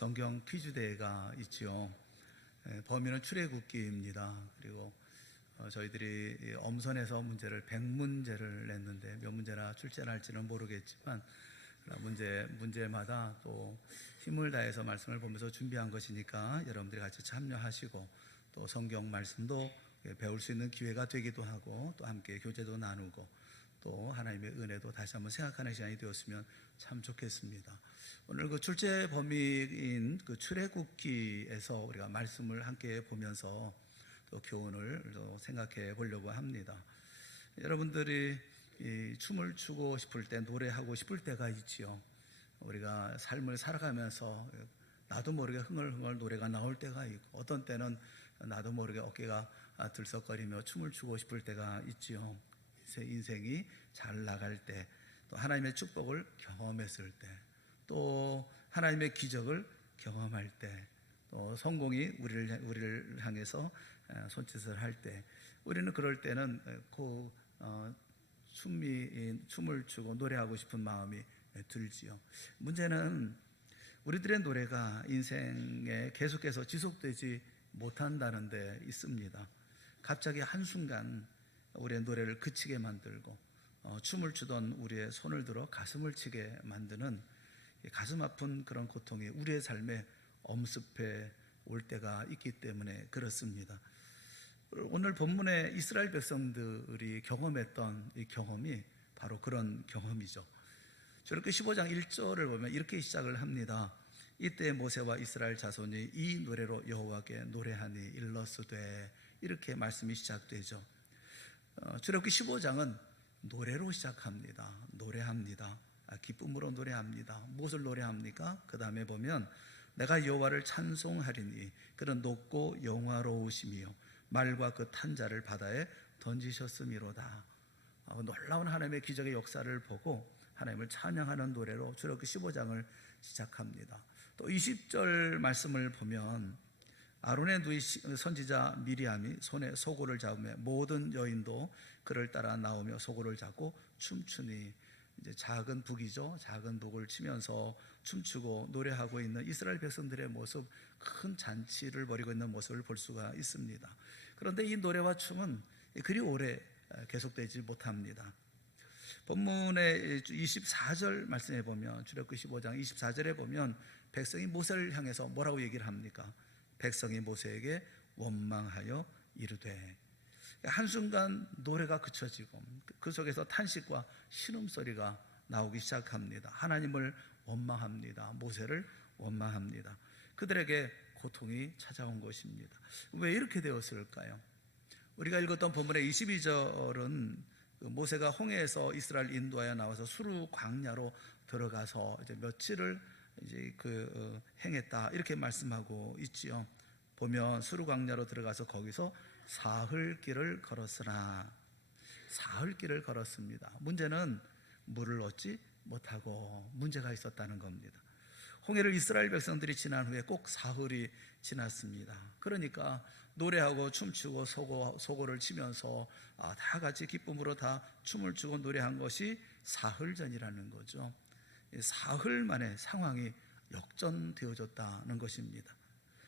성경 퀴즈 대회가 있지요. 범위는 출애굽기입니다. 그리고 저희들이 엄선해서 문제를 100문제를 냈는데 몇 문제나 출제할지는 모르겠지만 문제마다 또 힘을 다해서 말씀을 보면서 준비한 것이니까 여러분들이 같이 참여하시고 또 성경 말씀도 배울 수 있는 기회가 되기도 하고 또 함께 교제도 나누고 또 하나님의 은혜도 다시 한번 생각하는 시간이 되었으면 참 좋겠습니다. 오늘 그 출제 범위인 그 출애굽기에서 우리가 말씀을 함께 보면서 또 교훈을 또 생각해 보려고 합니다. 여러분들이 이 춤을 추고 싶을 때, 노래하고 싶을 때가 있지요. 우리가 삶을 살아가면서 나도 모르게 흥얼흥얼 노래가 나올 때가 있고, 어떤 때는 나도 모르게 어깨가 들썩거리며 춤을 추고 싶을 때가 있지요. 인생이 잘 나갈 때, 또 하나님의 축복을 경험했을 때, 또 하나님의 기적을 경험할 때, 또 성공이 우리를 향해서 손짓을 할 때, 우리는 그럴 때는 춤을 추고 노래하고 싶은 마음이 들지요. 문제는 우리들의 노래가 인생에 계속해서 지속되지 못한다는 데 있습니다. 갑자기 한순간 우리의 노래를 그치게 만들고 춤을 추던 우리의 손을 들어 가슴을 치게 만드는 가슴 아픈 그런 고통이 우리의 삶에 엄습해 올 때가 있기 때문에 그렇습니다. 오늘 본문에 이스라엘 백성들이 경험했던 이 경험이 바로 그런 경험이죠. 출애굽기 15장 1절을 보면 이렇게 시작을 합니다. 이때 모세와 이스라엘 자손이 이 노래로 여호와께 노래하니 일러스되, 이렇게 말씀이 시작되죠. 출애굽기 15장은 노래로 시작합니다. 노래합니다. 기쁨으로 노래합니다. 무엇을 노래합니까? 그 다음에 보면 내가 여호와를 찬송하리니 그는 높고 영화로우시며 말과 그 탄자를 바다에 던지셨음이로다. 놀라운 하나님의 기적의 역사를 보고 하나님을 찬양하는 노래로 출애굽기 15장을 시작합니다. 또 20절 말씀을 보면 아론의 누이 선지자 미리암이 손에 소고를 잡으며 모든 여인도 그를 따라 나오며 소고를 잡고 춤추니, 이제 작은 북이죠. 작은 북을 치면서 춤추고 노래하고 있는 이스라엘 백성들의 모습, 큰 잔치를 벌이고 있는 모습을 볼 수가 있습니다. 그런데 이 노래와 춤은 그리 오래 계속되지 못합니다. 본문의 24절 말씀에 보면, 출애굽기 15장 24절에 보면 백성이 모세를 향해서 뭐라고 얘기를 합니까? 백성이 모세에게 원망하여 이르되, 한순간 노래가 그쳐지고 그 속에서 탄식과 신음소리가 나오기 시작합니다. 하나님을 원망합니다. 모세를 원망합니다. 그들에게 고통이 찾아온 것입니다. 왜 이렇게 되었을까요? 우리가 읽었던 본문의 22절은 모세가 홍해에서 이스라엘 인도하여 나와서 수르 광야로 들어가서 이제 며칠을 행했다, 이렇게 말씀하고 있지요. 보면 수르 광야로 들어가서 거기서 사흘길을 걸었으나, 사흘길을 걸었습니다. 문제는 물을 얻지 못하고 문제가 있었다는 겁니다. 홍해를 이스라엘 백성들이 지난 후에 꼭 사흘이 지났습니다. 그러니까 노래하고 춤추고 소고를 치면서 다 같이 기쁨으로 다 춤을 추고 노래한 것이 사흘 전이라는 거죠. 사흘 만에 상황이 역전되어졌다는 것입니다.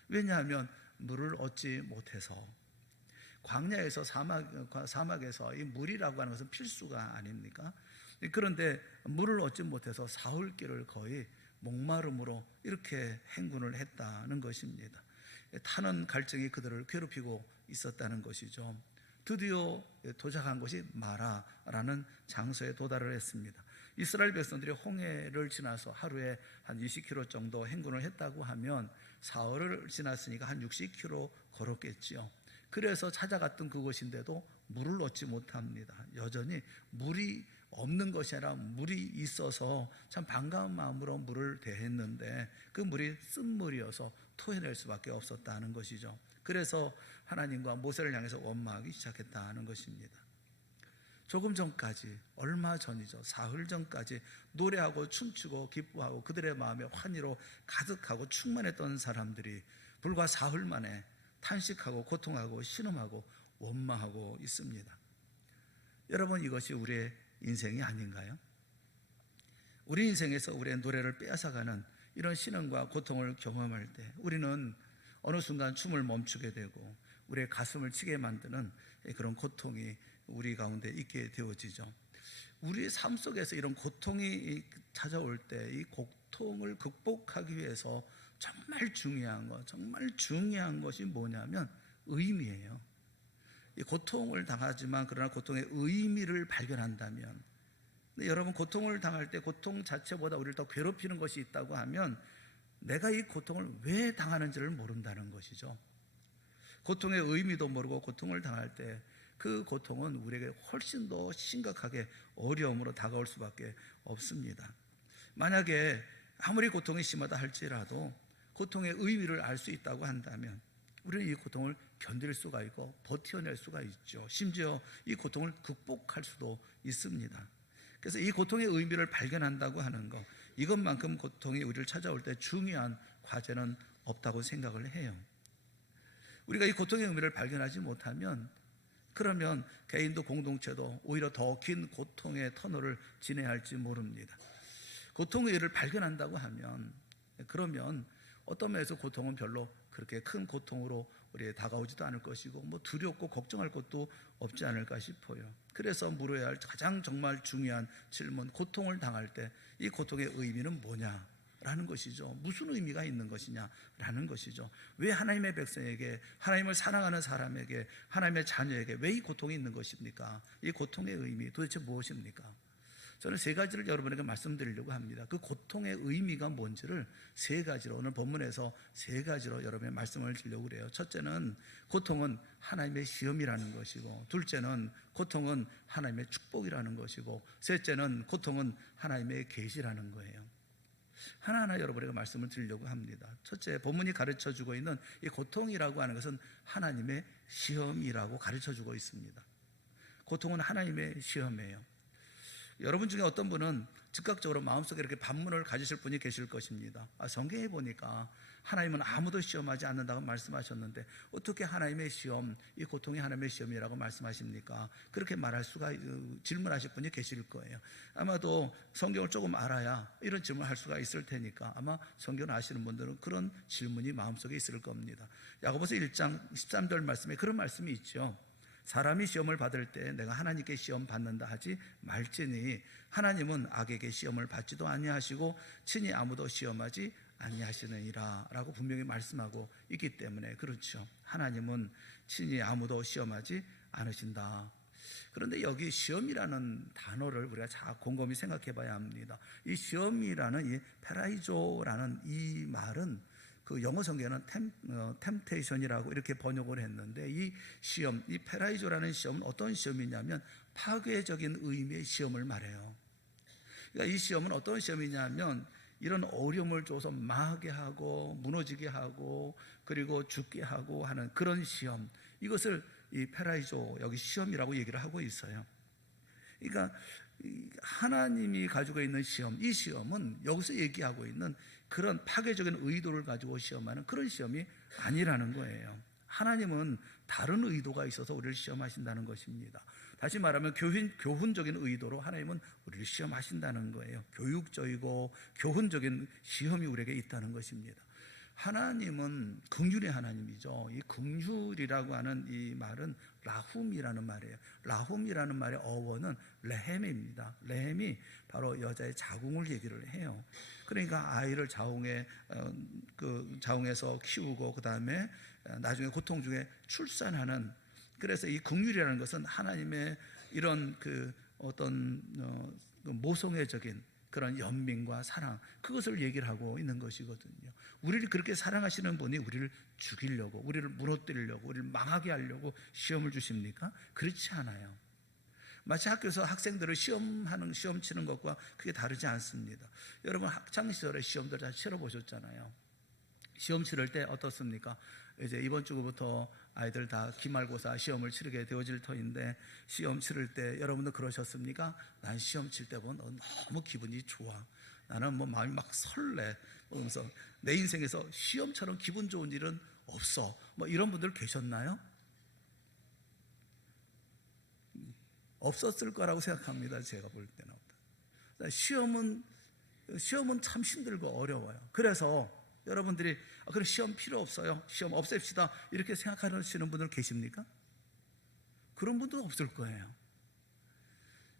왜냐하면 물을 얻지 못해서, 광야에서 사막에서 이 물이라고 하는 것은 필수가 아닙니까? 그런데 물을 얻지 못해서 사흘길을 거의 목마름으로 이렇게 행군을 했다는 것입니다. 타는 갈증이 그들을 괴롭히고 있었다는 것이죠. 드디어 도착한 것이 마라라는 장소에 도달을 했습니다. 이스라엘 백성들이 홍해를 지나서 하루에 한 20km 정도 행군을 했다고 하면 사흘을 지났으니까 한 60km 걸었겠지요. 그래서 찾아갔던 그곳인데도 물을 얻지 못합니다. 여전히 물이 없는 것이 아니라 물이 있어서 참 반가운 마음으로 물을 대했는데 그 물이 쓴물이어서 토해낼 수밖에 없었다는 것이죠. 그래서 하나님과 모세를 향해서 원망하기 시작했다는 것입니다. 조금 전까지, 얼마 전이죠, 사흘 전까지 노래하고 춤추고 기뻐하고 그들의 마음에 환희로 가득하고 충만했던 사람들이 불과 사흘 만에 탄식하고 고통하고 신음하고 원망하고 있습니다. 여러분, 이것이 우리의 인생이 아닌가요? 우리 인생에서 우리의 노래를 빼앗아가는 이런 신음과 고통을 경험할 때 우리는 어느 순간 춤을 멈추게 되고 우리의 가슴을 치게 만드는 그런 고통이 우리 가운데 있게 되어지죠. 우리의 삶 속에서 이런 고통이 찾아올 때 이 고통을 극복하기 위해서 정말 중요한 것이 뭐냐면 의미예요. 이 고통을 당하지만 그러나 고통의 의미를 발견한다면, 근데 여러분, 고통을 당할 때 고통 자체보다 우리를 더 괴롭히는 것이 있다고 하면 내가 이 고통을 왜 당하는지를 모른다는 것이죠. 고통의 의미도 모르고 고통을 당할 때 그 고통은 우리에게 훨씬 더 심각하게 어려움으로 다가올 수밖에 없습니다. 만약에 아무리 고통이 심하다 할지라도 고통의 의미를 알 수 있다고 한다면 우리는 이 고통을 견딜 수가 있고 버텨낼 수가 있죠. 심지어 이 고통을 극복할 수도 있습니다. 그래서 이 고통의 의미를 발견한다고 하는 것, 이것만큼 고통이 우리를 찾아올 때 중요한 과제는 없다고 생각을 해요. 우리가 이 고통의 의미를 발견하지 못하면 그러면 개인도 공동체도 오히려 더 긴 고통의 터널을 지내야 할지 모릅니다. 고통의 의미를 발견한다고 하면 그러면 어떤 면에서 고통은 별로 그렇게 큰 고통으로 우리에 다가오지도 않을 것이고 뭐 두렵고 걱정할 것도 없지 않을까 싶어요. 그래서 물어야 할 가장 정말 중요한 질문, 고통을 당할 때 이 고통의 의미는 뭐냐라는 것이죠. 무슨 의미가 있는 것이냐라는 것이죠. 왜 하나님의 백성에게, 하나님을 사랑하는 사람에게, 하나님의 자녀에게 왜 이 고통이 있는 것입니까? 이 고통의 의미 도대체 무엇입니까? 저는 세 가지를 여러분에게 말씀드리려고 합니다. 그 고통의 의미가 뭔지를 세 가지로, 오늘 본문에서 세 가지로 여러분에게 말씀을 드리려고 그래요. 첫째는 고통은 하나님의 시험이라는 것이고, 둘째는 고통은 하나님의 축복이라는 것이고, 셋째는 고통은 하나님의 계시라는 거예요. 하나하나 여러분에게 말씀을 드리려고 합니다. 첫째, 본문이 가르쳐주고 있는 이 고통이라고 하는 것은 하나님의 시험이라고 가르쳐주고 있습니다. 고통은 하나님의 시험이에요. 여러분 중에 어떤 분은 즉각적으로 마음속에 이렇게 반문을 가지실 분이 계실 것입니다. 성경에 보니까 하나님은 아무도 시험하지 않는다고 말씀하셨는데 어떻게 하나님의 시험, 이 고통이 하나님의 시험이라고 말씀하십니까? 그렇게 말할 수가, 질문하실 분이 계실 거예요. 아마도 성경을 조금 알아야 이런 질문을 할 수가 있을 테니까 아마 성경을 아시는 분들은 그런 질문이 마음속에 있을 겁니다. 야고보서 1장 13절 말씀에 그런 말씀이 있죠. 사람이 시험을 받을 때 내가 하나님께 시험 받는다 하지 말지니 하나님은 악에게 시험을 받지도 아니하시고 친히 아무도 시험하지 아니하시느니라 라고 분명히 말씀하고 있기 때문에 그렇죠. 하나님은 친히 아무도 시험하지 않으신다. 그런데 여기 시험이라는 단어를 우리가 잘 곰곰이 생각해 봐야 합니다. 이 시험이라는 이 페라이조라는 이 말은 그 영어 성경에는 템테이션이라고 이렇게 번역을 했는데, 이 시험, 이 페라이조라는 시험은 어떤 시험이냐면 파괴적인 의미의 시험을 말해요. 그러니까 이 시험은 어떤 시험이냐면 이런 어려움을 줘서 망하게 하고 무너지게 하고 그리고 죽게 하고 하는 그런 시험, 이것을 이 페라이조, 여기 시험이라고 얘기를 하고 있어요. 그러니까 하나님이 가지고 있는 시험, 이 시험은 여기서 얘기하고 있는 그런 파괴적인 의도를 가지고 시험하는 그런 시험이 아니라는 거예요. 하나님은 다른 의도가 있어서 우리를 시험하신다는 것입니다. 다시 말하면 교훈적인 의도로 하나님은 우리를 시험하신다는 거예요. 교육적이고 교훈적인 시험이 우리에게 있다는 것입니다. 하나님은 긍휼의 하나님이죠. 이 긍휼이라고 하는 이 말은 라훔이라는 말이에요. 라훔이라는 말의 어원은 레헴입니다. 레헴이 바로 여자의 자궁을 얘기를 해요. 그러니까 아이를 자궁에서 키우고 그 다음에 나중에 고통 중에 출산하는, 그래서 이 긍휼이라는 것은 하나님의 이런 어떤 모성애적인 그런 연민과 사랑, 그것을 얘기를 하고 있는 것이거든요. 우리를 그렇게 사랑하시는 분이 우리를 죽이려고, 우리를 무너뜨리려고, 우리를 망하게 하려고 시험을 주십니까? 그렇지 않아요. 마치 학교에서 학생들을 시험 치는 것과 그게 다르지 않습니다. 여러분 학창시절에 시험들 다 치러보셨잖아요. 시험 치를 때 어떻습니까? 이제 이번 주부터 아이들 다 기말고사 시험을 치르게 되어질 터인데, 시험 치를 때 여러분도 그러셨습니까? 난 시험 칠 때 보면 너무 기분이 좋아. 나는 뭐 마음이 막 설레. 그러면서 내 인생에서 시험처럼 기분 좋은 일은 없어. 뭐 이런 분들 계셨나요? 없었을 거라고 생각합니다. 제가 볼 때는. 시험은 시험은 참 힘들고 어려워요. 그래서 여러분들이 그럼 시험 필요 없어요, 시험 없앱시다, 이렇게 생각하시는 분들 계십니까? 그런 분도 없을 거예요.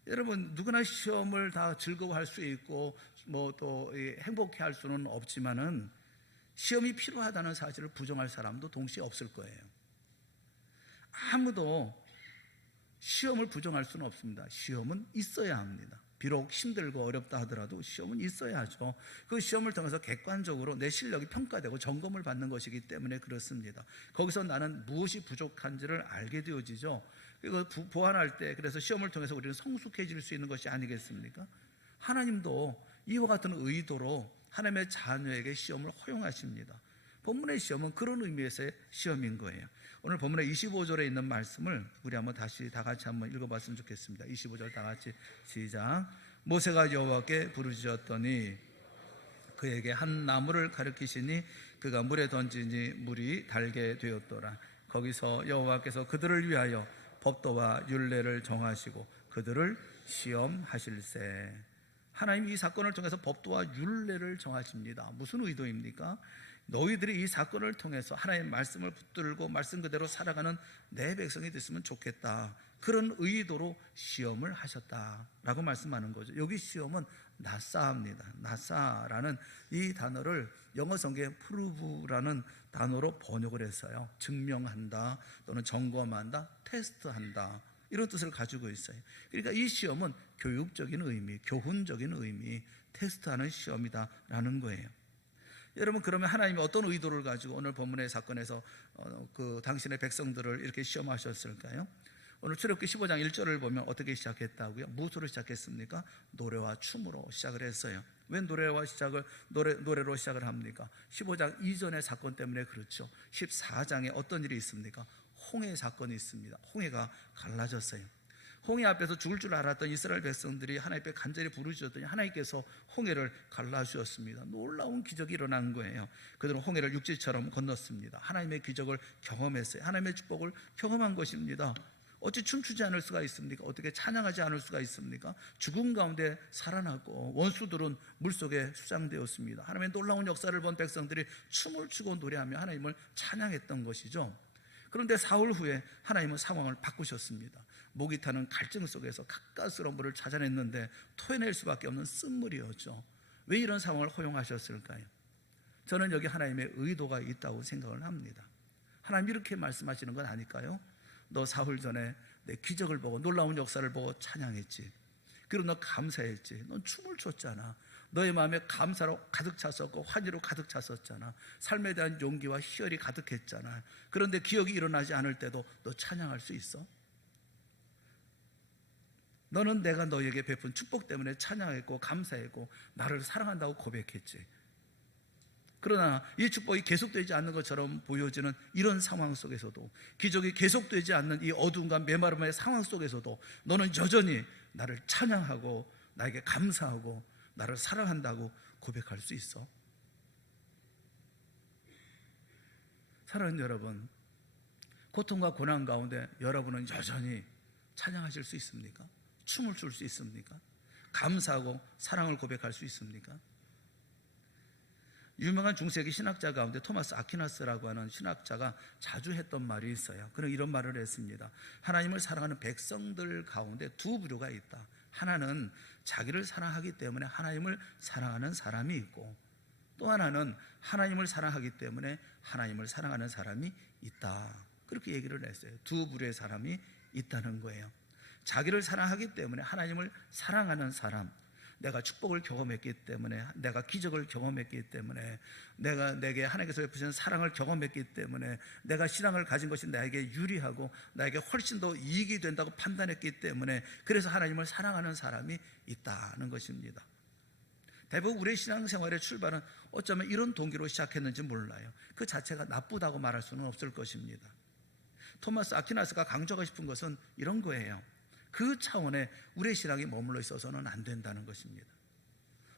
여러분, 누구나 시험을 다 즐거워할 수 있고 뭐 또 행복해 할 수는 없지만은 시험이 필요하다는 사실을 부정할 사람도 동시에 없을 거예요. 아무도 시험을 부정할 수는 없습니다. 시험은 있어야 합니다. 비록 힘들고 어렵다 하더라도 시험은 있어야 하죠. 그 시험을 통해서 객관적으로 내 실력이 평가되고 점검을 받는 것이기 때문에 그렇습니다. 거기서 나는 무엇이 부족한지를 알게 되어지죠. 그리고 보완할 때, 그래서 시험을 통해서 우리는 성숙해질 수 있는 것이 아니겠습니까? 하나님도 이와 같은 의도로 하나님의 자녀에게 시험을 허용하십니다. 본문의 시험은 그런 의미에서의 시험인 거예요. 오늘 본문의 25절에 있는 말씀을 우리 한번 다시 다 같이 한번 읽어봤으면 좋겠습니다. 25절 다 같이 시작. 모세가 여호와께 부르짖었더니 그에게 한 나무를 가리키시니 그가 물에 던지니 물이 달게 되었더라. 거기서 여호와께서 그들을 위하여 법도와 율례를 정하시고 그들을 시험하실세. 하나님이 이 사건을 통해서 법도와 율례를 정하십니다. 무슨 의도입니까? 너희들이 이 사건을 통해서 하나님의 말씀을 붙들고 말씀 그대로 살아가는 내 백성이 됐으면 좋겠다, 그런 의도로 시험을 하셨다라고 말씀하는 거죠. 여기 시험은 나사입니다. 나사라는 이 단어를 영어 성경에 프루브라는 단어로 번역을 했어요. 증명한다 또는 점검한다, 테스트한다, 이런 뜻을 가지고 있어요. 그러니까 이 시험은 교육적인 의미, 교훈적인 의미, 테스트하는 시험이다라는 거예요. 여러분, 그러면 하나님이 어떤 의도를 가지고 오늘 본문의 사건에서 당신의 백성들을 이렇게 시험하셨을까요? 오늘 출애굽기 15장 1절을 보면 어떻게 시작했다고요? 무엇으로 시작했습니까? 노래와 춤으로 시작을 했어요. 왜 노래로 시작을 합니까? 15장 이전의 사건 때문에 그렇죠. 14장에 어떤 일이 있습니까? 홍해 사건이 있습니다. 홍해가 갈라졌어요. 홍해 앞에서 죽을 줄 알았던 이스라엘 백성들이 하나님 앞에 간절히 부르짖었더니 하나님께서 홍해를 갈라주셨습니다. 놀라운 기적이 일어난 거예요. 그들은 홍해를 육지처럼 건넜습니다. 하나님의 기적을 경험했어요. 하나님의 축복을 경험한 것입니다. 어찌 춤추지 않을 수가 있습니까? 어떻게 찬양하지 않을 수가 있습니까? 죽음 가운데 살아났고 원수들은 물속에 수장되었습니다. 하나님의 놀라운 역사를 본 백성들이 춤을 추고 노래하며 하나님을 찬양했던 것이죠. 그런데 사흘 후에 하나님은 상황을 바꾸셨습니다. 목이 타는 갈증 속에서 가까스러운 물을 찾아냈는데 토해낼 수밖에 없는 쓴물이었죠. 왜 이런 상황을 허용하셨을까요? 저는 여기 하나님의 의도가 있다고 생각을 합니다. 하나님 이렇게 말씀하시는 건 아닐까요? 너 사흘 전에 내 기적을 보고 놀라운 역사를 보고 찬양했지. 그리고 너 감사했지. 넌 춤을 췄잖아. 너의 마음에 감사로 가득 찼었고 환희로 가득 찼었잖아. 삶에 대한 용기와 희열이 가득했잖아. 그런데 기억이 일어나지 않을 때도 너 찬양할 수 있어? 너는 내가 너에게 베푼 축복 때문에 찬양했고 감사했고 나를 사랑한다고 고백했지. 그러나 이 축복이 계속되지 않는 것처럼 보여지는 이런 상황 속에서도, 기적이 계속되지 않는 이 어두움과 메마름의 상황 속에서도 너는 여전히 나를 찬양하고 나에게 감사하고 나를 사랑한다고 고백할 수 있어? 사랑하는 여러분, 고통과 고난 가운데 여러분은 여전히 찬양하실 수 있습니까? 춤을 출 수 있습니까? 감사하고 사랑을 고백할 수 있습니까? 유명한 중세기 신학자 가운데 토마스 아퀴나스라고 하는 신학자가 자주 했던 말이 있어요. 그는 이런 말을 했습니다. 하나님을 사랑하는 백성들 가운데 두 부류가 있다. 하나는 자기를 사랑하기 때문에 하나님을 사랑하는 사람이 있고, 또 하나는 하나님을 사랑하기 때문에 하나님을 사랑하는 사람이 있다. 그렇게 얘기를 했어요. 두 부류의 사람이 있다는 거예요. 자기를 사랑하기 때문에 하나님을 사랑하는 사람, 내가 축복을 경험했기 때문에, 내가 기적을 경험했기 때문에, 내게 하나님께서 베푸신 사랑을 경험했기 때문에, 내가 신앙을 가진 것이 나에게 유리하고 나에게 훨씬 더 이익이 된다고 판단했기 때문에, 그래서 하나님을 사랑하는 사람이 있다는 것입니다. 대부분 우리의 신앙생활의 출발은 어쩌면 이런 동기로 시작했는지 몰라요. 그 자체가 나쁘다고 말할 수는 없을 것입니다. 토마스 아퀴나스가 강조하고 싶은 것은 이런 거예요. 그 차원에 우리의 신앙이 머물러 있어서는 안 된다는 것입니다.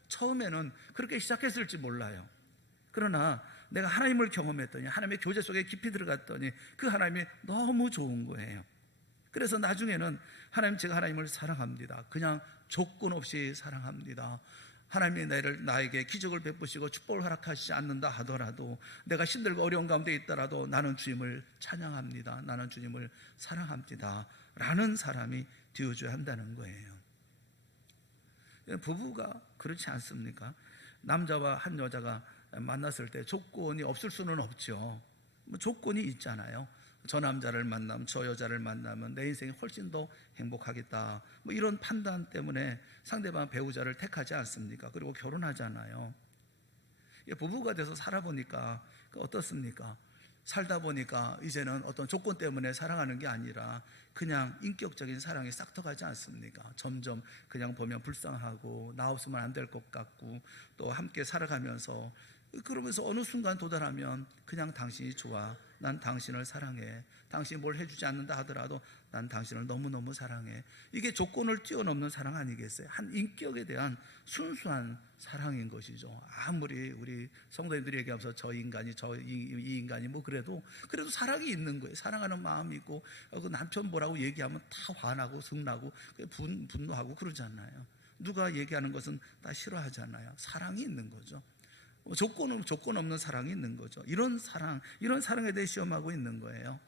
처음에는 그렇게 시작했을지 몰라요. 그러나 내가 하나님을 경험했더니, 하나님의 교제 속에 깊이 들어갔더니 그 하나님이 너무 좋은 거예요. 그래서 나중에는 하나님, 제가 하나님을 사랑합니다. 그냥 조건 없이 사랑합니다. 하나님이 나에게 기적을 베푸시고 축복을 허락하시지 않는다 하더라도, 내가 힘들고 어려운 가운데 있더라도 나는 주님을 찬양합니다, 나는 주님을 사랑합니다 라는 사람이 되어줘야 한다는 거예요. 부부가 그렇지 않습니까? 남자와 한 여자가 만났을 때 조건이 없을 수는 없죠. 조건이 있잖아요. 저 남자를 만나면, 저 여자를 만나면 내 인생이 훨씬 더 행복하겠다, 이런 판단 때문에 상대방 배우자를 택하지 않습니까? 그리고 결혼하잖아요. 부부가 돼서 살아보니까 어떻습니까? 살다 보니까 이제는 어떤 조건 때문에 사랑하는 게 아니라 그냥 인격적인 사랑이 싹터가지 않습니까? 점점 그냥 보면 불쌍하고 나 없으면 안 될 것 같고, 또 함께 살아가면서 그러면서 어느 순간 도달하면 그냥 당신이 좋아, 난 당신을 사랑해, 당신이 뭘 해주지 않는다 하더라도 난 당신을 너무너무 사랑해. 이게 조건을 뛰어넘는 사랑 아니겠어요? 한 인격에 대한 순수한 사랑인 것이죠. 아무리 우리 성도님들이 얘기하면서 저 인간이 이 인간이 그래도 사랑이 있는 거예요. 사랑하는 마음이 있고, 그 남편 뭐라고 얘기하면 다 화나고 성나고 분노하고 그러잖아요. 누가 얘기하는 것은 다 싫어하잖아요. 사랑이 있는 거죠. 조건 없는 사랑이 있는 거죠. 이런 사랑에 대해 시험하고 있는 거예요.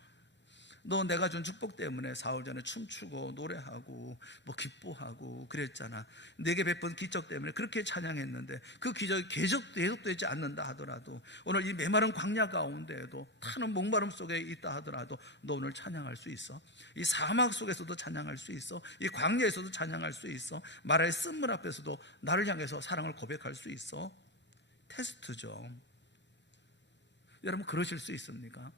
너 내가 준 축복 때문에 사흘 전에 춤추고 노래하고 기뻐하고 그랬잖아. 내게 베푼 기적 때문에 그렇게 찬양했는데 그 기적이 계속되지 않는다 하더라도, 오늘 이 메마른 광야 가운데에도 타는 목마름 속에 있다 하더라도 너 오늘 찬양할 수 있어? 이 사막 속에서도 찬양할 수 있어? 이 광야에서도 찬양할 수 있어? 마라의 쓴물 앞에서도 나를 향해서 사랑을 고백할 수 있어? 테스트죠. 여러분, 그러실 수 있습니까?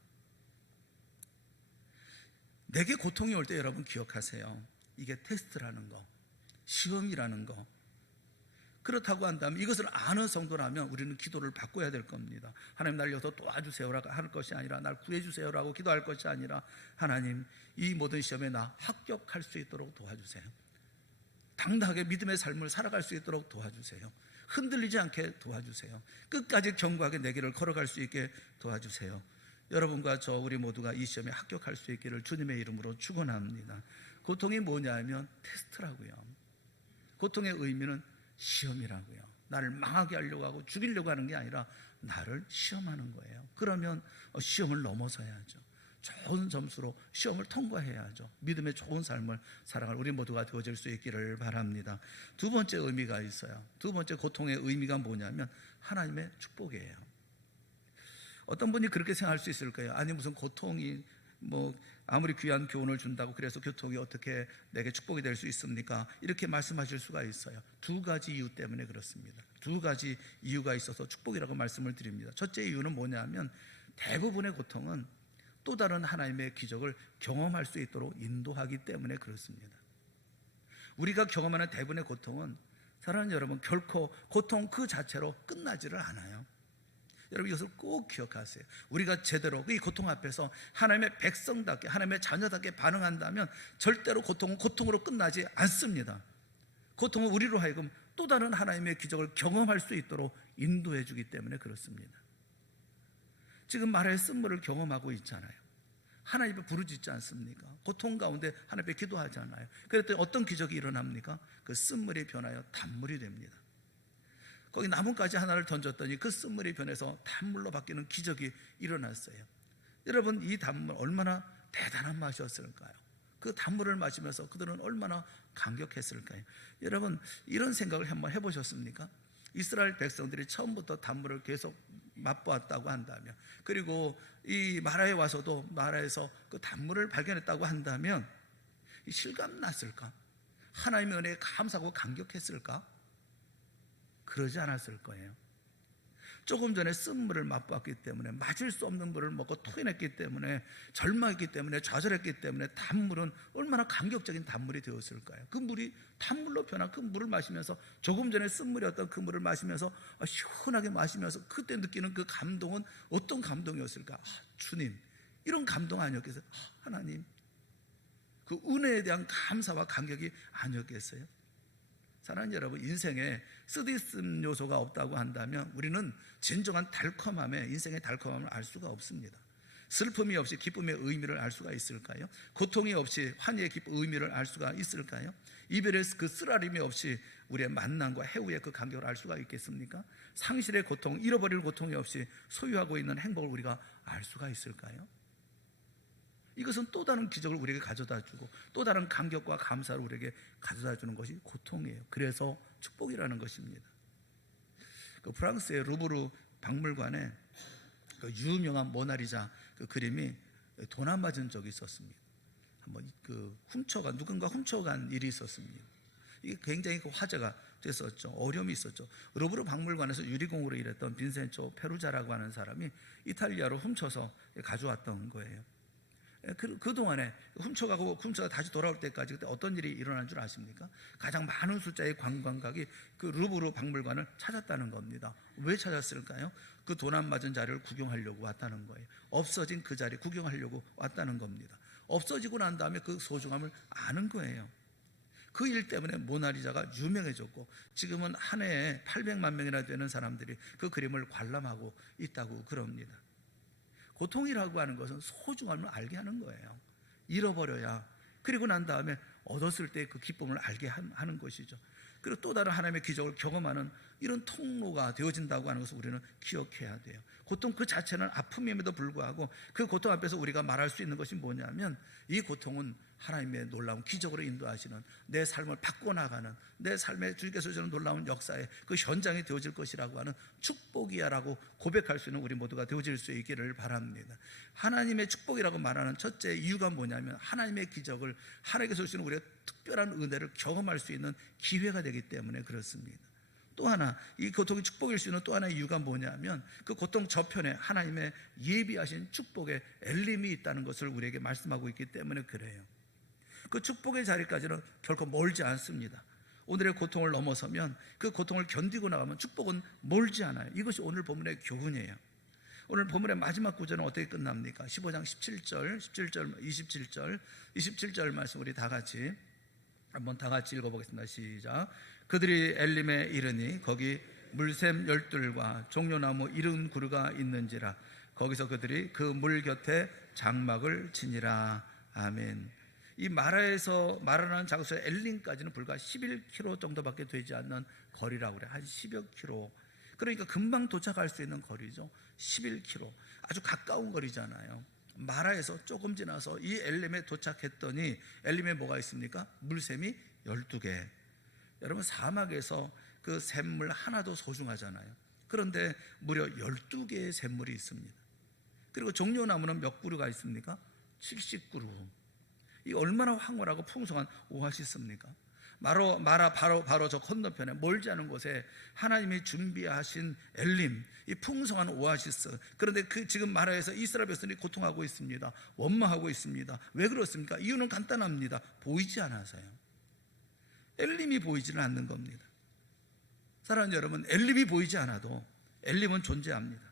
내게 고통이 올 때 여러분 기억하세요. 이게 테스트라는 거, 시험이라는 거. 그렇다고 한다면, 이것을 아는 성도라면 우리는 기도를 바꿔야 될 겁니다. 하나님, 날 여기서 도와주세요라고 할 것이 아니라, 날 구해주세요라고 기도할 것이 아니라, 하나님, 이 모든 시험에 나 합격할 수 있도록 도와주세요. 당당하게 믿음의 삶을 살아갈 수 있도록 도와주세요. 흔들리지 않게 도와주세요. 끝까지 견고하게 내 길을 걸어갈 수 있게 도와주세요. 여러분과 우리 모두가 이 시험에 합격할 수 있기를 주님의 이름으로 축원합니다. 고통이 뭐냐면 테스트라고요. 고통의 의미는 시험이라고요. 나를 망하게 하려고 하고 죽이려고 하는 게 아니라 나를 시험하는 거예요. 그러면 시험을 넘어서야죠. 좋은 점수로 시험을 통과해야죠. 믿음의 좋은 삶을 살아갈 우리 모두가 되어질 수 있기를 바랍니다. 두 번째 의미가 있어요. 두 번째 고통의 의미가 뭐냐면 하나님의 축복이에요. 어떤 분이 그렇게 생각할 수 있을까요? 아니, 무슨 고통이 아무리 귀한 교훈을 준다고 그래서 고통이 어떻게 내게 축복이 될 수 있습니까? 이렇게 말씀하실 수가 있어요. 두 가지 이유 때문에 그렇습니다. 두 가지 이유가 있어서 축복이라고 말씀을 드립니다. 첫째 이유는 뭐냐면, 대부분의 고통은 또 다른 하나님의 기적을 경험할 수 있도록 인도하기 때문에 그렇습니다. 우리가 경험하는 대부분의 고통은, 사랑하는 여러분, 결코 고통 그 자체로 끝나지를 않아요. 여러분, 이것을 꼭 기억하세요. 우리가 제대로 이 고통 앞에서 하나님의 백성답게, 하나님의 자녀답게 반응한다면 절대로 고통은 고통으로 끝나지 않습니다. 고통은 우리로 하여금 또 다른 하나님의 기적을 경험할 수 있도록 인도해 주기 때문에 그렇습니다. 지금 마라의 쓴물을 경험하고 있잖아요. 하나님 앞에 부르짖지 않습니까? 고통 가운데 하나님 앞에 기도하잖아요. 그랬더니 어떤 기적이 일어납니까? 그 쓴물이 변하여 단물이 됩니다. 거기 나뭇가지 하나를 던졌더니 그 쓴물이 변해서 단물로 바뀌는 기적이 일어났어요. 여러분, 이 단물 얼마나 대단한 맛이었을까요? 그 단물을 마시면서 그들은 얼마나 감격했을까요? 여러분, 이런 생각을 한번 해보셨습니까? 이스라엘 백성들이 처음부터 단물을 계속 맛보았다고 한다면, 그리고 이 마라에 와서도 마라에서 그 단물을 발견했다고 한다면 실감났을까? 하나님의 은혜에 감사하고 감격했을까? 그러지 않았을 거예요. 조금 전에 쓴물을 맛보았기 때문에, 마실 수 없는 물을 먹고 토해냈기 때문에, 절망했기 때문에, 좌절했기 때문에 단물은 얼마나 감격적인 단물이 되었을까요? 그 물이 단물로 변한 그 물을 마시면서, 조금 전에 쓴물이었던 그 물을 마시면서 시원하게 마시면서 그때 느끼는 그 감동은 어떤 감동이었을까? 주님, 이런 감동 아니었겠어요? 하나님, 그 은혜에 대한 감사와 감격이 아니었겠어요? 사랑하는 여러분, 인생에 쓰디쓴 요소가 없다고 한다면 우리는 진정한 달콤함에, 인생의 달콤함을 알 수가 없습니다. 슬픔이 없이 기쁨의 의미를 알 수가 있을까요? 고통이 없이 환희의 의미를 알 수가 있을까요? 이별의 그 쓰라림이 없이 우리의 만남과 해후의 그 간격을 알 수가 있겠습니까? 상실의 고통, 잃어버릴 고통이 없이 소유하고 있는 행복을 우리가 알 수가 있을까요? 이것은 또 다른 기적을 우리에게 가져다 주고 또 다른 감격과 감사를 우리에게 가져다 주는 것이 고통이에요. 그래서 축복이라는 것입니다. 그 프랑스의 루브르 박물관에 그 유명한 모나리자 그 그림이 돈 안 맞은 적이 있었습니다. 한번 누군가 훔쳐간 일이 있었습니다. 이게 굉장히 그 화제가 됐었죠. 어려움이 있었죠. 루브르 박물관에서 유리공으로 일했던 빈센초 페루자라고 하는 사람이 이탈리아로 훔쳐서 가져왔던 거예요. 그동안에 훔쳐가 다시 돌아올 때까지 그때 어떤 일이 일어난 줄 아십니까? 가장 많은 숫자의 관광객이 그 루브르 박물관을 찾았다는 겁니다. 왜 찾았을까요? 그 돈 안 맞은 자리를 구경하려고 왔다는 거예요. 없어진 그 자리 구경하려고 왔다는 겁니다. 없어지고 난 다음에 그 소중함을 아는 거예요. 그 일 때문에 모나리자가 유명해졌고 지금은 한 해에 800만 명이나 되는 사람들이 그 그림을 관람하고 있다고 그럽니다. 고통이라고 하는 것은 소중함을 알게 하는 거예요. 잃어버려야, 그리고 난 다음에 얻었을 때 그 기쁨을 알게 하는 것이죠. 그리고 또 다른 하나님의 기적을 경험하는 이런 통로가 되어진다고 하는 것을 우리는 기억해야 돼요. 고통 그 자체는 아픔임에도 불구하고 그 고통 앞에서 우리가 말할 수 있는 것이 뭐냐면 이 고통은 하나님의 놀라운 기적으로 인도하시는, 내 삶을 바꿔나가는, 내 삶에 주께서 주는 놀라운 역사의 그 현장이 되어질 것이라고 하는 축복이야 라고 고백할 수 있는 우리 모두가 되어질 수 있기를 바랍니다. 하나님의 축복이라고 말하는 첫째 이유가 뭐냐면 하나님의 기적을, 하나님께서 주시는 우리의 특별한 은혜를 경험할 수 있는 기회가 되기 때문에 그렇습니다. 또 하나, 이 고통이 축복일 수 있는 또 하나의 이유가 뭐냐면 그 고통 저편에 하나님의 예비하신 축복의 엘림이 있다는 것을 우리에게 말씀하고 있기 때문에 그래요. 그 축복의 자리까지는 결코 멀지 않습니다. 오늘의 고통을 넘어서면, 그 고통을 견디고 나가면 축복은 멀지 않아요. 이것이 오늘 본문의 교훈이에요. 오늘 본문의 마지막 구절은 어떻게 끝납니까? 15장 17절, 27절 말씀 우리 다 같이 읽어보겠습니다. 시작. 그들이 엘림에 이르니 거기 물샘 12들과 종려나무 70그루가 있는지라. 거기서 그들이 그 물 곁에 장막을 치니라. 아멘. 이 마라에서 마라라는 장소의 엘림까지는 불과 11km 정도밖에 되지 않는 거리라고 그래요. 한 10여 킬로. 그러니까 금방 도착할 수 있는 거리죠. 11km. 아주 가까운 거리잖아요. 마라에서 조금 지나서 이 엘림에 도착했더니 엘림에 뭐가 있습니까? 물샘이 12개. 여러분, 사막에서 그 샘물 하나도 소중하잖아요. 그런데 무려 12개의 샘물이 있습니다. 그리고 종려나무는 몇 그루가 있습니까? 70그루. 이 얼마나 황홀하고 풍성한 오아시스입니까? 마라 바로 저 건너편에 멀지 않은 곳에 하나님이 준비하신 엘림, 이 풍성한 오아시스. 그런데 지금 마라에서 이스라엘 백성이 고통하고 있습니다. 원망하고 있습니다. 왜 그렇습니까? 이유는 간단합니다. 보이지 않아서요. 엘림이 보이지는 않는 겁니다. 사랑하는 여러분, 엘림이 보이지 않아도 엘림은 존재합니다.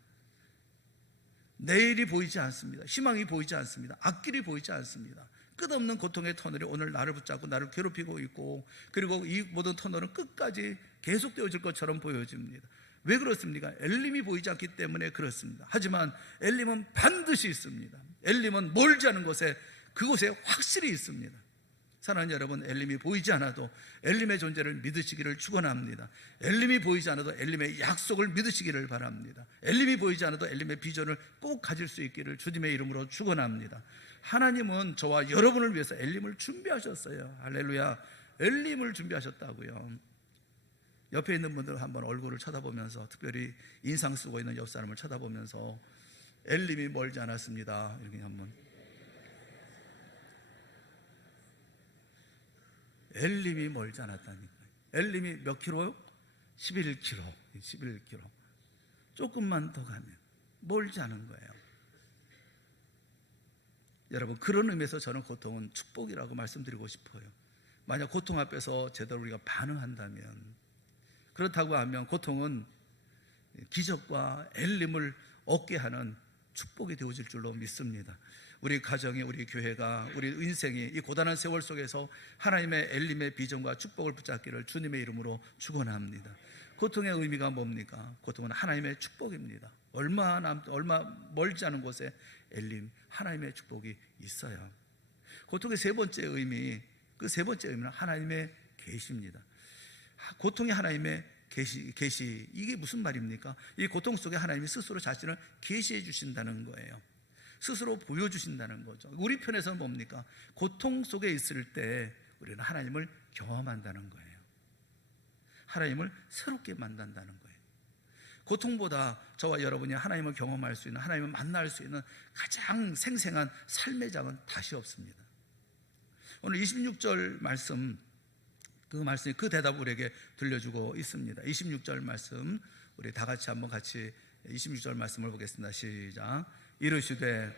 내일이 보이지 않습니다. 희망이 보이지 않습니다. 앞길이 보이지 않습니다. 끝없는 고통의 터널이 오늘 나를 붙잡고 나를 괴롭히고 있고, 그리고 이 모든 터널은 끝까지 계속되어질 것처럼 보여집니다. 왜 그렇습니까? 엘림이 보이지 않기 때문에 그렇습니다. 하지만 엘림은 반드시 있습니다. 엘림은 멀지 않은 곳에, 그곳에 확실히 있습니다. 사랑하는 여러분, 엘림이 보이지 않아도 엘림의 존재를 믿으시기를 축원합니다. 엘림이 보이지 않아도 엘림의 약속을 믿으시기를 바랍니다. 엘림이 보이지 않아도 엘림의 비전을 꼭 가질 수 있기를 주님의 이름으로 축원합니다. 하나님은 저와 여러분을 위해서 엘림을 준비하셨어요. 할렐루야. 엘림을 준비하셨다고요. 옆에 있는 분들 한번 얼굴을 쳐다보면서, 특별히 인상 쓰고 있는 옆 사람을 쳐다보면서 엘림이 멀지 않았습니다. 이렇게 한번. 엘림이 멀지 않았다니까요. 엘림이 몇 킬로요? 11km. 11km. 조금만 더 가면 멀지 않은 거예요. 여러분, 그런 의미에서 저는 고통은 축복이라고 말씀드리고 싶어요. 만약 고통 앞에서 제대로 우리가 반응한다면, 그렇다고 하면 고통은 기적과 엘림을 얻게 하는 축복이 되어질 줄로 믿습니다. 우리 가정이, 우리 교회가, 우리 인생이 이 고단한 세월 속에서 하나님의 엘림의 비전과 축복을 붙잡기를 주님의 이름으로 축원합니다. 고통의 의미가 뭡니까? 고통은 하나님의 축복입니다. 얼마 멀지 않은 곳에 엘림, 하나님의 축복이 있어요. 고통의 세 번째 의미, 그 세 번째 의미는 하나님의 계십니다. 고통이 하나님의 계시, 이게 무슨 말입니까? 이 고통 속에 하나님이 스스로 자신을 계시해 주신다는 거예요. 스스로 보여주신다는 거죠. 우리 편에서는 뭡니까? 고통 속에 있을 때 우리는 하나님을 경험한다는 거예요. 하나님을 새롭게 만난다는 거예요. 고통보다 저와 여러분이 하나님을 경험할 수 있는, 하나님을 만날 수 있는 가장 생생한 삶의 장은 다시 없습니다. 오늘 26절 말씀, 그 말씀이 그 대답을 우리에게 들려주고 있습니다. 26절 말씀 우리 다 같이 한번 같이 26절 말씀을 보겠습니다. 시작. 이르시되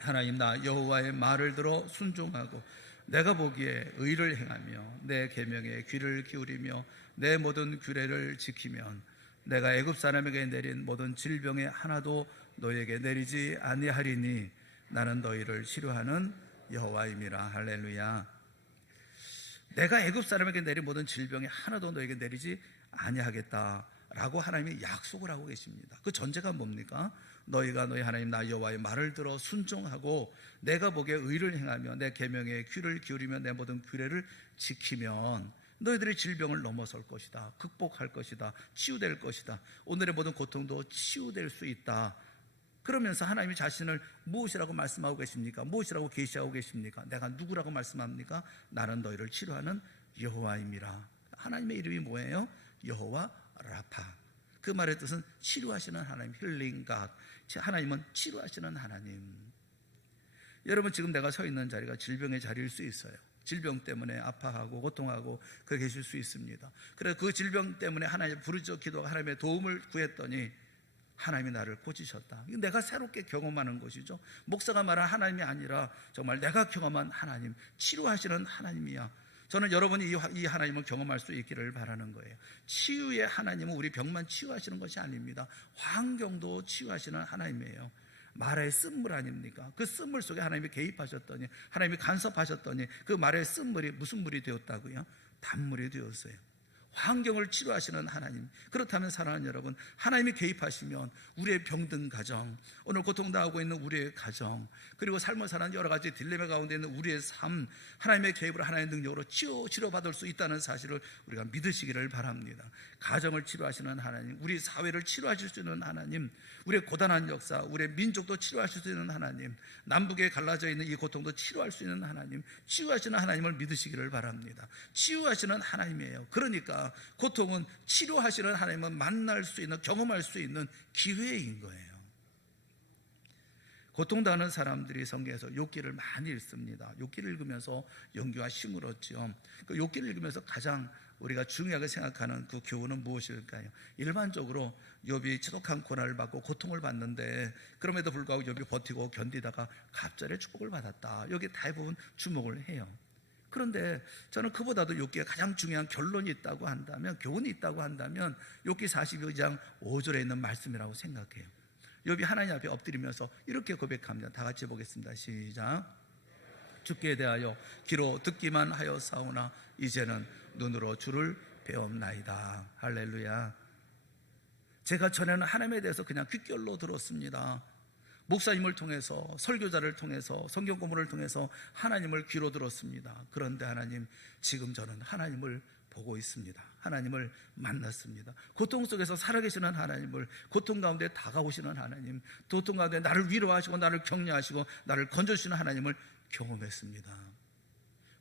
하나님 나 여호와의 말을 들어 순종하고 내가 보기에 의를 행하며 내 계명에 귀를 기울이며 내 모든 규례를 지키면 내가 애굽 사람에게 내린 모든 질병에 하나도 너에게 내리지 아니하리니 나는 너희를 치료하는 여호와임이라. 할렐루야. 내가 애굽 사람에게 내린 모든 질병에 하나도 너에게 내리지 아니하겠다라고 하나님이 약속을 하고 계십니다. 그 전제가 뭡니까? 너희가 너희 하나님 나 여호와의 말을 들어 순종하고 내가 보기에 의를 행하며 내 계명에 귀를 기울이며 내 모든 규례를 지키면 너희들이 질병을 넘어설 것이다, 극복할 것이다, 치유될 것이다, 오늘의 모든 고통도 치유될 수 있다. 그러면서 하나님이 자신을 무엇이라고 말씀하고 계십니까? 무엇이라고 계시하고 계십니까? 내가 누구라고 말씀합니까? 나는 너희를 치료하는 여호와임이라. 하나님의 이름이 뭐예요? 여호와 라파. 그 말의 뜻은 치료하시는 하나님, 힐링 갓. 하나님은 치료하시는 하나님. 여러분 지금 내가 서 있는 자리가 질병의 자리일 수 있어요. 질병 때문에 아파하고 고통하고 그 계실 수 있습니다. 그래서 그 질병 때문에 하나님 부르짖어 기도하고 하나님의 도움을 구했더니 하나님이 나를 고치셨다. 이거 내가 새롭게 경험하는 것이죠. 목사가 말한 하나님이 아니라 정말 내가 경험한 하나님, 치료하시는 하나님이야. 저는 여러분이 이 하나님을 경험할 수 있기를 바라는 거예요. 치유의 하나님은 우리 병만 치유하시는 것이 아닙니다. 환경도 치유하시는 하나님이에요. 말의 쓴물 아닙니까? 그 쓴물 속에 하나님이 개입하셨더니, 하나님이 간섭하셨더니 그 말의 쓴물이 무슨 물이 되었다고요? 단물이 되었어요. 환경을 치료하시는 하나님. 그렇다면 사랑하는 여러분, 하나님이 개입하시면 우리의 병든 가정, 오늘 고통당하고 있는 우리의 가정, 그리고 삶을 사는 여러 가지 딜레마 가운데 있는 우리의 삶, 하나님의 개입으로, 하나님의 능력으로 치료받을 수 있다는 사실을 우리가 믿으시기를 바랍니다. 가정을 치료하시는 하나님, 우리 사회를 치료하실 수 있는 하나님, 우리의 고단한 역사, 우리의 민족도 치료하실 수 있는 하나님, 남북에 갈라져 있는 이 고통도 치료할 수 있는 하나님, 치유하시는 하나님을 믿으시기를 바랍니다. 치유하시는 하나님이에요. 그러니까 고통은 치료하시는 하나님을 만날 수 있는, 경험할 수 있는 기회인 거예요. 고통당하는 사람들이 성경에서 욥기를 많이 읽습니다. 욥기를 읽으면서 용기와 힘을 얻죠. 그 욥기를 읽으면서 가장 우리가 중요하게 생각하는 그 교훈은 무엇일까요? 일반적으로 욥이 지독한 고난을 받고 고통을 받는데 그럼에도 불구하고 욥이 버티고 견디다가 갑절의 축복을 받았다. 여기 대부분 주목을 해요. 그런데 저는 그보다도 욥기에 가장 중요한 결론이 있다고 한다면, 교훈이 있다고 한다면 욥기 42장 5절에 있는 말씀이라고 생각해요. 욥이 하나님 앞에 엎드리면서 이렇게 고백합니다. 다 같이 보겠습니다. 시작. 주께 대하여 귀로 듣기만 하여 사오나 이제는 눈으로 주를 배웠나이다. 할렐루야. 제가 전에는 하나님에 대해서 그냥 귓결로 들었습니다. 목사님을 통해서, 설교자를 통해서, 성경 공부를 통해서 하나님을 귀로 들었습니다. 그런데 하나님, 지금 저는 하나님을 보고 있습니다. 하나님을 만났습니다. 고통 속에서 살아계시는 하나님을, 고통 가운데 다가오시는 하나님, 고통 가운데 나를 위로하시고 나를 격려하시고 나를 건져주시는 하나님을 경험했습니다.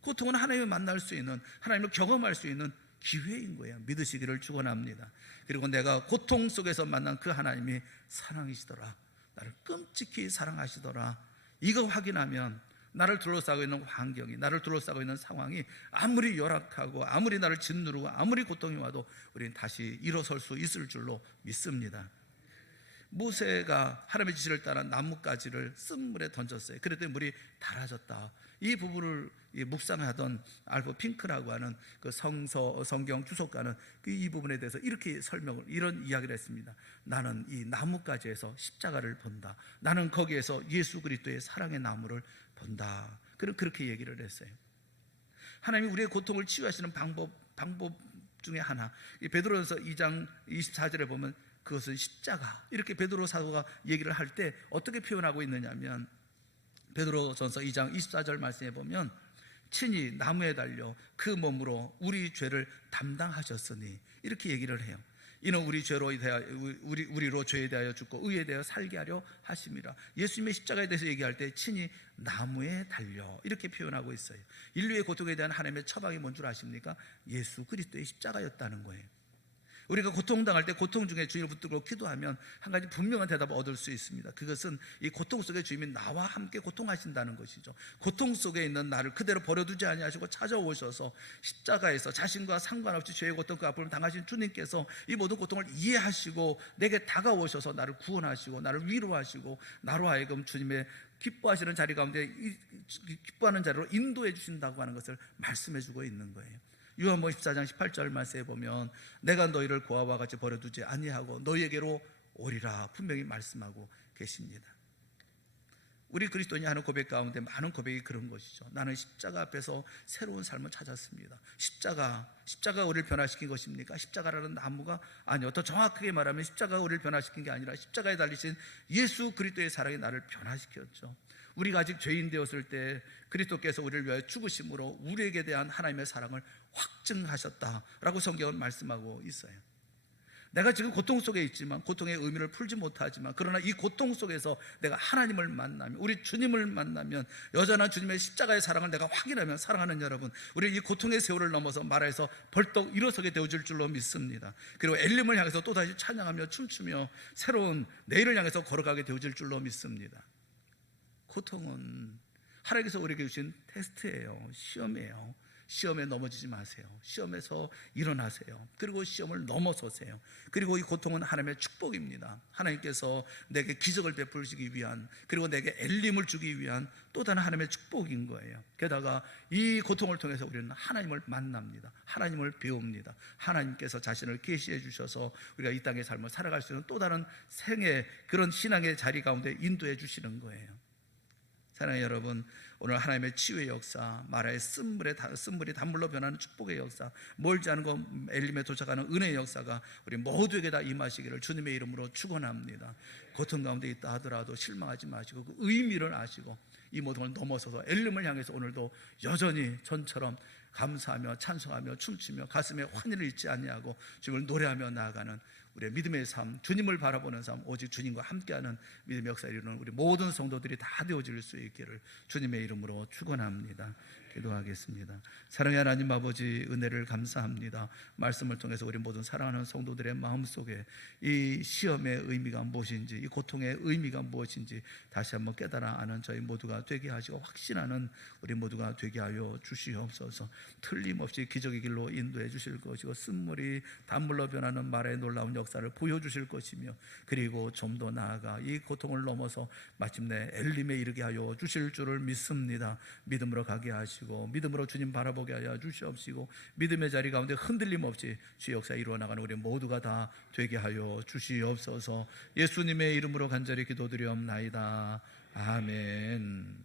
고통은 하나님을 만날 수 있는, 하나님을 경험할 수 있는 기회인 거예요. 믿으시기를 축원합니다. 그리고 내가 고통 속에서 만난 그 하나님이 사랑이시더라, 나를 끔찍히 사랑하시더라, 이거 확인하면 나를 둘러싸고 있는 환경이, 나를 둘러싸고 있는 상황이 아무리 열악하고 아무리 나를 짓누르고 아무리 고통이 와도 우리는 다시 일어설 수 있을 줄로 믿습니다. 모세가 하나님의 지시를 따라 나뭇가지를 쓴물에 던졌어요. 그랬더니 물이 달아졌다. 이 부분을 묵상하던 알프 핑크라고 하는 그 성경 주석가는 이 부분에 대해서 이렇게 이런 이야기를 했습니다. 나는 이 나뭇가지에서 십자가를 본다. 나는 거기에서 예수 그리스도의 사랑의 나무를 본다. 그렇게 얘기를 했어요. 하나님이 우리의 고통을 치유하시는 방법 중에 하나, 베드로전서 2장 24절에 보면 그것은 십자가, 이렇게 베드로 사도가 얘기를 할 때 어떻게 표현하고 있느냐면, 베드로전서 2장 24절 말씀에 보면 친히 나무에 달려 그 몸으로 우리 죄를 담당하셨으니 이렇게 얘기를 해요. 이는 우리로 죄에 대하여 죽고 의에 대하여 살게 하려 하심이라. 예수님의 십자가에 대해서 얘기할 때 친히 나무에 달려 이렇게 표현하고 있어요. 인류의 고통에 대한 하나님의 처방이 뭔 줄 아십니까? 예수 그리스도의 십자가였다는 거예요. 우리가 고통당할 때 고통 중에 주님을 붙들고 기도하면 한 가지 분명한 대답을 얻을 수 있습니다. 그것은 이 고통 속에 주님이 나와 함께 고통하신다는 것이죠. 고통 속에 있는 나를 그대로 버려두지 아니하시고 찾아오셔서 십자가에서 자신과 상관없이 죄의 고통 그 아픔을 당하신 주님께서 이 모든 고통을 이해하시고 내게 다가오셔서 나를 구원하시고 나를 위로하시고 나로 하여금 주님의 기뻐하시는 자리 가운데 기뻐하는 자리로 인도해 주신다고 하는 것을 말씀해 주고 있는 거예요. 요한복음 14장 18절 말씀에 보면 내가 너희를 고아와 같이 버려두지 아니하고 너희에게로 오리라 분명히 말씀하고 계십니다. 우리 그리스도인이 하는 고백 가운데 많은 고백이 그런 것이죠. 나는 십자가 앞에서 새로운 삶을 찾았습니다. 십자가 우리를 변화시킨 것입니까? 십자가라는 나무가 아니요, 더 정확하게 말하면 십자가가 우리를 변화시킨 게 아니라 십자가에 달리신 예수 그리스도의 사랑이 나를 변화시켰죠. 우리가 아직 죄인 되었을 때 그리스도께서 우리를 위하여 죽으심으로 우리에게 대한 하나님의 사랑을 확증하셨다라고 성경은 말씀하고 있어요. 내가 지금 고통 속에 있지만 고통의 의미를 풀지 못하지만 그러나 이 고통 속에서 내가 하나님을 만나면 우리 주님을 만나면 여전한 주님의 십자가의 사랑을 내가 확인하면 사랑하는 여러분, 우리 이 고통의 세월을 넘어서 말해서 벌떡 일어서게 되어질 줄로 믿습니다. 그리고 엘림을 향해서 또다시 찬양하며 춤추며 새로운 내일을 향해서 걸어가게 되어질 줄로 믿습니다. 고통은 하나님께서 우리에게 주신 테스트예요. 시험이에요. 시험에 넘어지지 마세요. 시험에서 일어나세요. 그리고 시험을 넘어서세요. 그리고 이 고통은 하나님의 축복입니다. 하나님께서 내게 기적을 베푸시기 위한, 그리고 내게 엘림을 주기 위한 또 다른 하나님의 축복인 거예요. 게다가 이 고통을 통해서 우리는 하나님을 만납니다. 하나님을 배웁니다. 하나님께서 자신을 계시해 주셔서 우리가 이 땅의 삶을 살아갈 수 있는 또 다른 생애, 그런 신앙의 자리 가운데 인도해 주시는 거예요. 사랑하는 여러분, 오늘 하나님의 치유의 역사, 마라의 쓴물이 단물로 변하는 축복의 역사, 멀지 않은 곳 엘림에 도착하는 은혜의 역사가 우리 모두에게 다 임하시기를 주님의 이름으로 축원합니다. 고통 가운데 있다 하더라도 실망하지 마시고 그 의미를 아시고 이 모든 걸 넘어서서 엘림을 향해서 오늘도 여전히 전처럼 감사하며 찬송하며 춤추며 가슴에 환희를 잊지 아니하고 주님을 노래하며 나아가는 우리의 믿음의 삶, 주님을 바라보는 삶, 오직 주님과 함께하는 믿음의 역사를 이루는 우리 모든 성도들이 다 되어질 수 있기를 주님의 이름으로 축원합니다. 기도하겠습니다. 사랑의 하나님 아버지, 은혜를 감사합니다. 말씀을 통해서 우리 모든 사랑하는 성도들의 마음속에 이 시험의 의미가 무엇인지, 이 고통의 의미가 무엇인지 다시 한번 깨달아 아는 저희 모두가 되게 하시고 확신하는 우리 모두가 되게 하여 주시옵소서. 틀림없이 기적의 길로 인도해 주실 것이고 쓴물이 단물로 변하는 말의 놀라운 역사를 보여주실 것이며, 그리고 좀 더 나아가 이 고통을 넘어서 마침내 엘림에 이르게 하여 주실 줄을 믿습니다. 믿음으로 가게 하시고 믿음으로 주님 바라보게 하여 주시옵시고 믿음의 자리 가운데 흔들림 없이 주의 역사 이루어나가는 우리 모두가 다 되게 하여 주시옵소서. 예수님의 이름으로 간절히 기도드리옵나이다. 아멘.